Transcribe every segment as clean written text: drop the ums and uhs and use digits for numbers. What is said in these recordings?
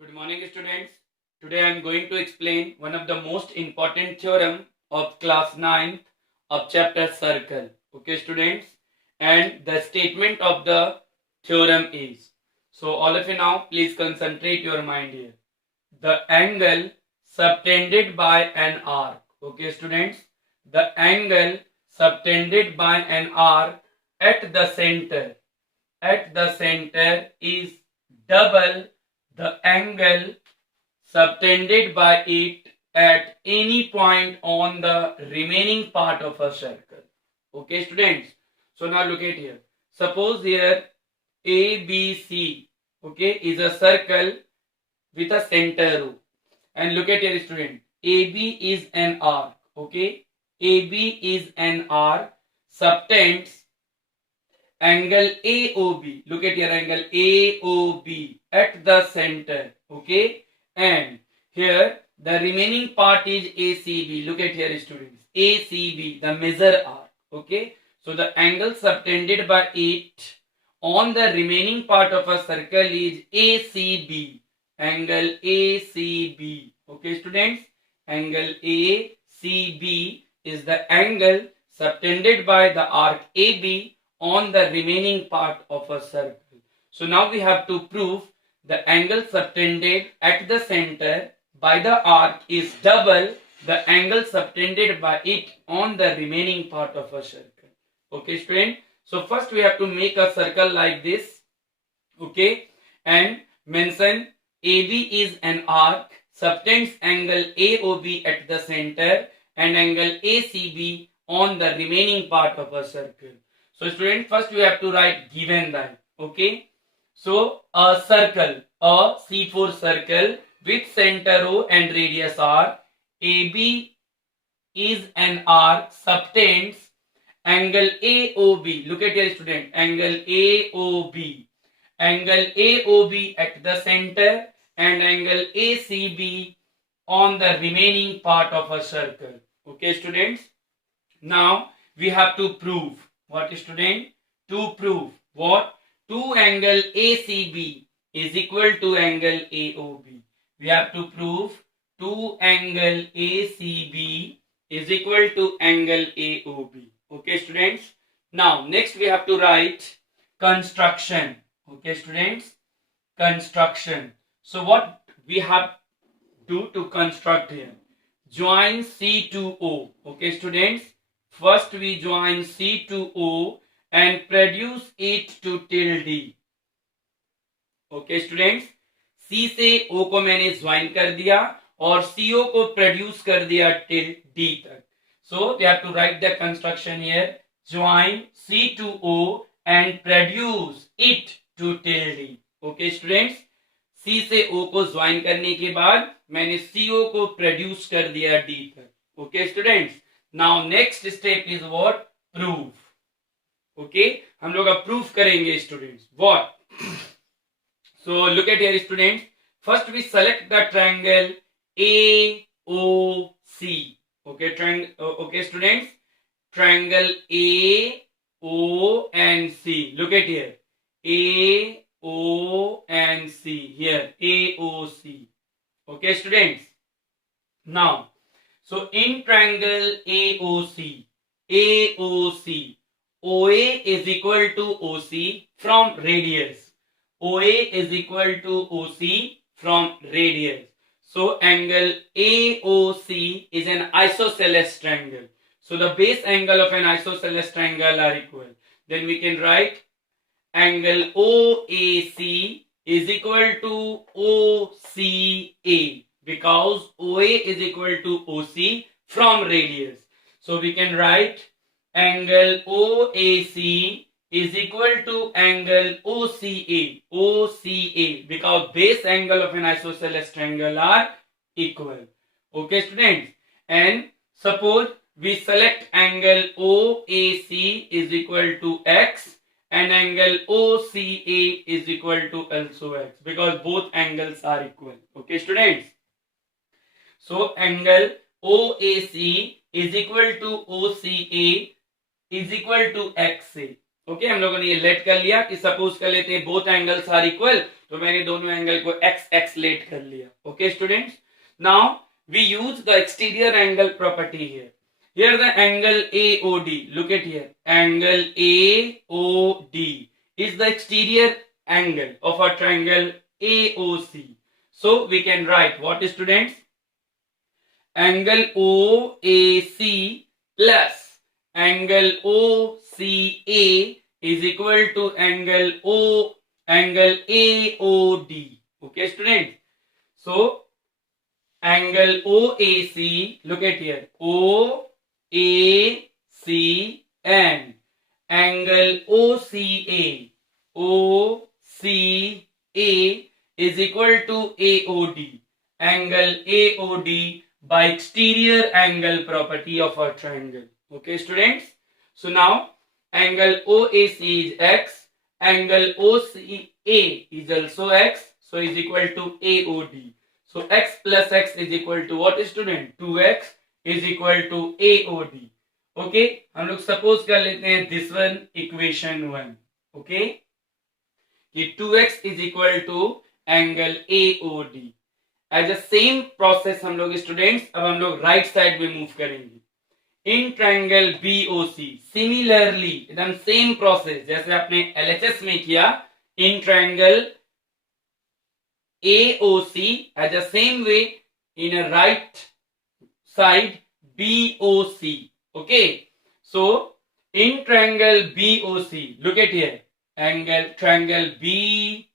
Good morning, students. Today I am going to explain one of the most important theorem of class 9th of chapter circle. Okay, students? And the statement of the theorem is, so all of you now please concentrate your mind here. The angle subtended by an arc. Okay, students? The angle subtended by an arc at the center is double the angle subtended by it at any point on the remaining part of a circle. Okay, students? So now look at here. Suppose here ABC, okay, is a circle with a center O. And look at here, student. AB is an arc. Okay, AB is an arc subtends angle AOB. Look at your angle AOB at the center. Okay, and here the remaining part is ACB. Look at here, students. ACB, the major arc. Okay, so the angle subtended by it on the remaining part of a circle is ACB. Angle ACB. Okay, students, angle ACB is the angle subtended by the arc AB on the remaining part of a circle. So now we have to prove the angle subtended at the center by the arc is double the angle subtended by it on the remaining part of a circle. Okay, student? So first we have to make a circle like this. Okay, and mention AB is an arc, subtends angle AOB at the center and angle ACB on the remaining part of a circle. So student, first we have to write given that. Okay, so a circle, a C4 circle with center O and radius R. AB is an arc, subtends angle AOB. Look at here, student, angle AOB. Angle AOB at the center and angle ACB on the remaining part of a circle. Okay, students. Now we have to prove. What, student? To prove what? 2 angle ACB is equal to angle AOB. We have to prove 2 angle ACB is equal to angle AOB. Okay, students. Now next we have to write construction. Okay, students, construction. So what we have to construct here? Join C to O. Okay, students. First we join C to O and produce it to till D. Okay, students. C से O को मैंने join कर दिया और CO को produce कर दिया till D तक. So we have to write the construction here. Join C to O and produce it to till D. Okay, students. C से O को ज्वाइन करने के बाद मैंने CO को प्रोड्यूस कर दिया D तक. Okay, students. Now next step is what? Proof. Okay, हम लोग अब proof करेंगे students. What? So look at here, students. First we select the triangle AOC. Okay, okay, students. Triangle A, O and C. Look at here. A, O and C. Here, AOC. Okay, students. Now, so in triangle AOC, OA is equal to OC from radius. OA is equal to OC from radius. So angle AOC is an isosceles triangle. So the base angle of an isosceles triangle are equal. Then we can write angle OAC is equal to OCA because OA is equal to OC from radius. So we can write angle OAC is equal to angle OCA because base angle of an isosceles triangle are equal. Okay, students. And suppose we select angle OAC is equal to X and angle OCA is equal to also X because both angles are equal. Okay, students. So angle OAC is equal to OCA is equal to XA. Okay हम लोगों ने ये late कर लिया कि suppose कर लेते हैं बोथ एंगल्स आर इक्वल, तो मैंने दोनों एंगल को एक्स एक्स लेट कर लिया. Okay students, now we use the exterior angle property here. Here the angle AOD, look at here, angle AOD is the exterior angle of a triangle AOC. So we can write what is students? Angle OAC plus angle OCA is equal to angle AOD. Okay students? So angle OAC, look at here, OAC and angle OCA is equal to AOD, angle AOD by exterior angle property of a triangle. Okay students, so now angle OAC is x, angle OCA is also x, so is equal to AOD. So x plus x is equal to what student? 2x is equal to AOD. Okay, हम लोग suppose कर लेते हैं this one equation 1. Okay, कि 2x is equal to angle AOD. As a same process हम लोग students अब हम लोग राइट साइड में मूव करेंगे. इन ट्रायंगल BOC सिमिलरली एकदम सेम प्रोसेस जैसे आपने LHS में किया, in triangle AOC as the same way in a right side BOC. Okay, so in triangle BOC, look at here, triangle BOC.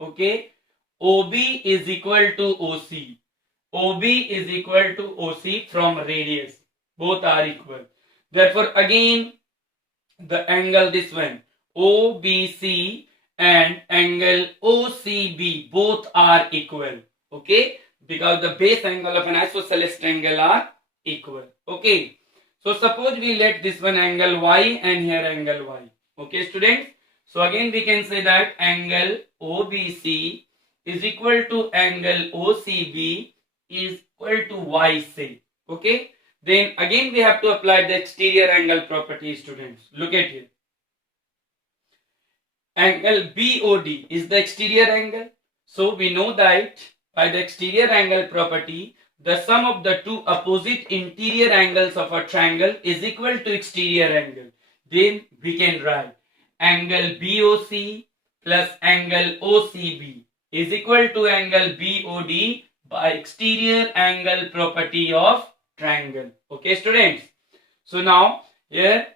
Okay, OB is equal to OC. OB is equal to OC from radius. Both are equal. Therefore, again the angle this one OBC and angle OCB both are equal. Okay, because the base angle of an isosceles triangle are equal. Okay, so suppose we let this one angle Y and here angle Y. Okay students, so again we can say that angle OBC is equal to angle OCB is equal to YC. Okay, then again we have to apply the exterior angle property students. Look at here, angle BOD is the exterior angle. So we know that by the exterior angle property, the sum of the two opposite interior angles of a triangle is equal to exterior angle. Then we can write angle BOC plus angle OCB is equal to angle BOD by exterior angle property of triangle. Okay students, so now here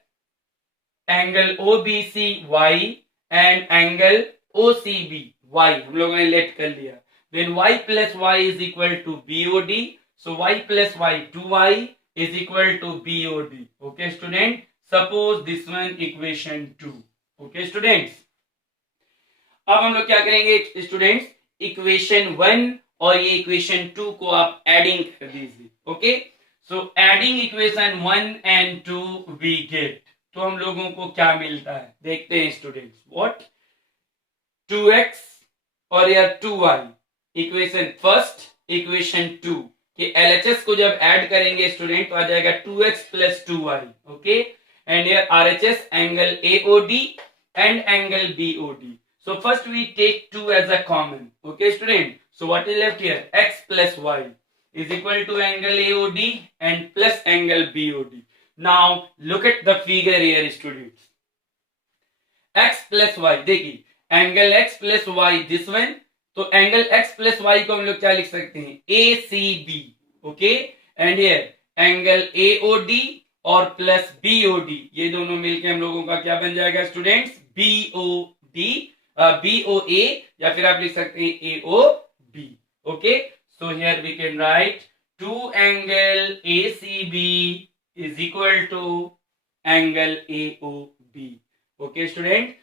angle OBC Y and angle OCB y हम लोगों ने late कर लिया. Then y plus y is equal to BOD. So y plus y 2y is equal to BOD. Okay student, suppose this one equation 2. Okay students, अब हम लोग क्या करेंगे स्टूडेंट्स, इक्वेशन 1 और ये इक्वेशन 2 को आप एडिंग कर दीजिए. Okay, so adding equation 1 and 2 we get, तो हम लोगों को क्या मिलता है देखते हैं स्टूडेंट्स. व्हाट, 2x और यार 2y, इक्वेशन फर्स्ट इक्वेशन 2 कि LHS को जब ऐड करेंगे स्टूडेंट तो आ जाएगा 2x plus 2y. Okay, and यार RHS angle AOD and angle BOD. So first we take 2 as a common. Okay student, so what is left here, x plus y is equal to angle AOD and plus angle BOD. Now look at the figure here students, x plus y, देखिए angle x plus y this one, तो angle x plus y को हम लोग क्या लिख सकते हैं, ACB. Okay, and here angle AOD और प्लस BOD, ये दोनों मिलके हम लोगों का क्या बन जाएगा स्टूडेंट्स, BOA, या फिर आप लिख सकते हैं AOB. Okay, so here we can write 2 angle ACB is equal to angle AOB. Okay student,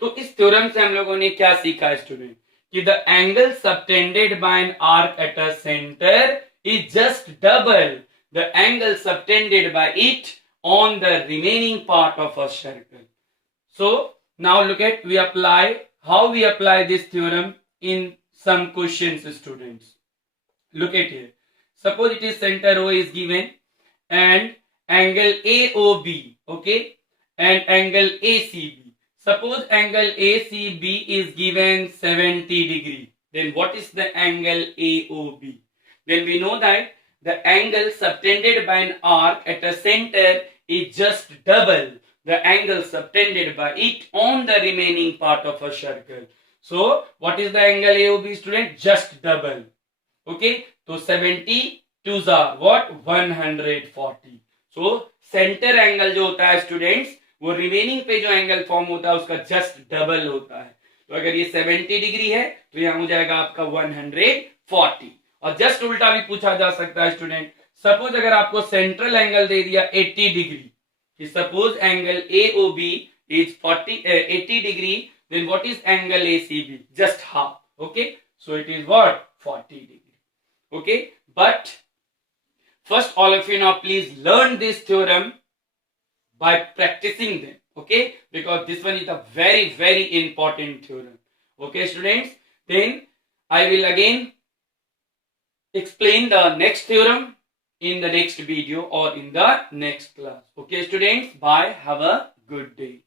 तो इस थ्योरम से हम लोगों ने क्या सीखा स्टूडेंट, कि the angle subtended bye an arc at a centre is just double the angle subtended by it on the remaining part of a circle. So now look at, we apply how we apply this theorem in some questions students. Look at here, suppose it is center O is given and angle AOB. Okay, and angle ACB. Suppose angle ACB is given 70 degree. Then what is the angle AOB? Then we know that the angle subtended by an arc at a center is just double the angle subtended by it on the remaining part of a circle. So what is the angle AOB, student? Just double. Okay, so 70 2s are what? 140. So center angle जो होता है students, वो remaining पे जो angle form होता है उसका just double होता है. तो अगर ये 70 डिग्री है तो यहाँ हो जाएगा आपका 140. और जस्ट उल्टा भी पूछा जा सकता है स्टूडेंट. सपोज अगर आपको सेंट्रल एंगल दे दिया 80 degree, suppose angle AOB is 80 degree, then what is angle ACB? Just half. Okay, so it is what? 40 degree. Okay, but first all of you now please learn this theorem by practicing them. Okay, because this one is a very very important theorem. Okay students, then I will again explain the next theorem in the next video or in the next class. Okay students, bye, have a good day.